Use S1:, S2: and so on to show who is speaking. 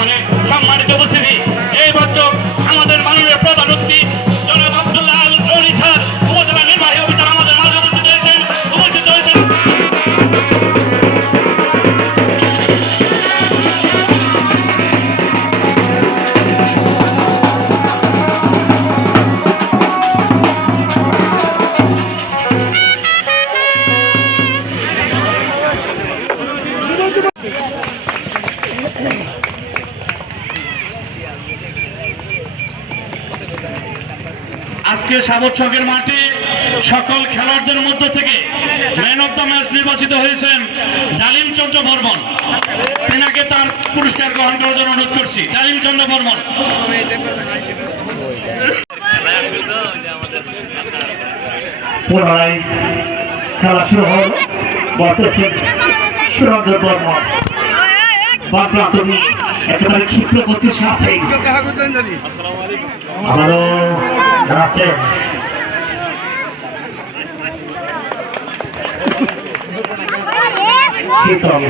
S1: মানে সম্মানিত উপস্থিতি এই বছর আমাদের মাননীয় প্রধান অতিথি আজকে সাবরচকের মাঠে সকল খেলোয়াড়দের মধ্য থেকে ম্যান অব দ্য ম্যাচ নির্বাচিত হয়েছেন ডালিম চন্দ্র বর্মন তেনাকে তার পুরস্কার গ্রহণ করার জন্য অনুরোধ করছি। ডালিম চন্দ্র বর্মন
S2: পুনরায় খেলা শুরু হল। বর্তমান সুরঞ্জন বর্মন। একেবারে ক্ষিপ্র গতির সাথে আবারও রাসেল শীতল